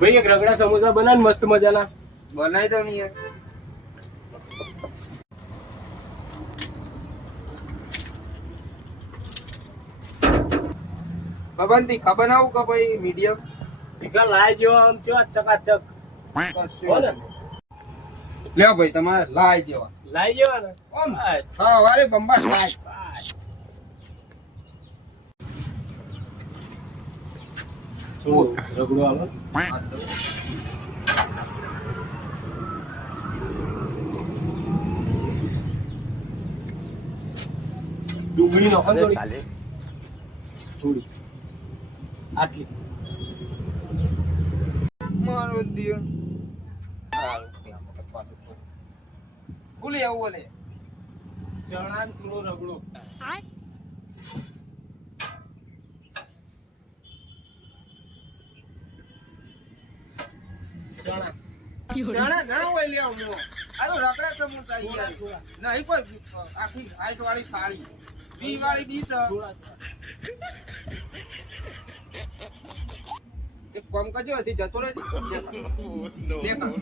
ભાઈ એક રગડા સમોસા બનાવ ને મસ્ત મજાના. બનાવી દો ને યાર. બબન તીખા બનાવું કે ભાઈ મીડિયમ? તીખા લાય જેવો આમ ચેવા ચકાચક. હો ને? લ્યો ભાઈ તમારે લાઈ જેવા. લાઈ જેવા ને ઓમ બસ. હા વારે બંબાસ લાઈ. થોડું રગડો આવે. ડુંગળી નાખો ને થોડી. થોડી આટલી. મારો દિયર. સારું ત્યાં મગજ પાછું થોડું. ભૂલી આવું ઓલે. ચણા ને થોડો રગડો. ચણા ચણા ના હોય લ્યો મો. આ તો રગડા સમોસા યાર. નહીં કોઈ આખી હાઈટ વાળી થાળી. બી વાળી ડીશ. એક કામ કરજો હજી જતો રહેજો. દેખા.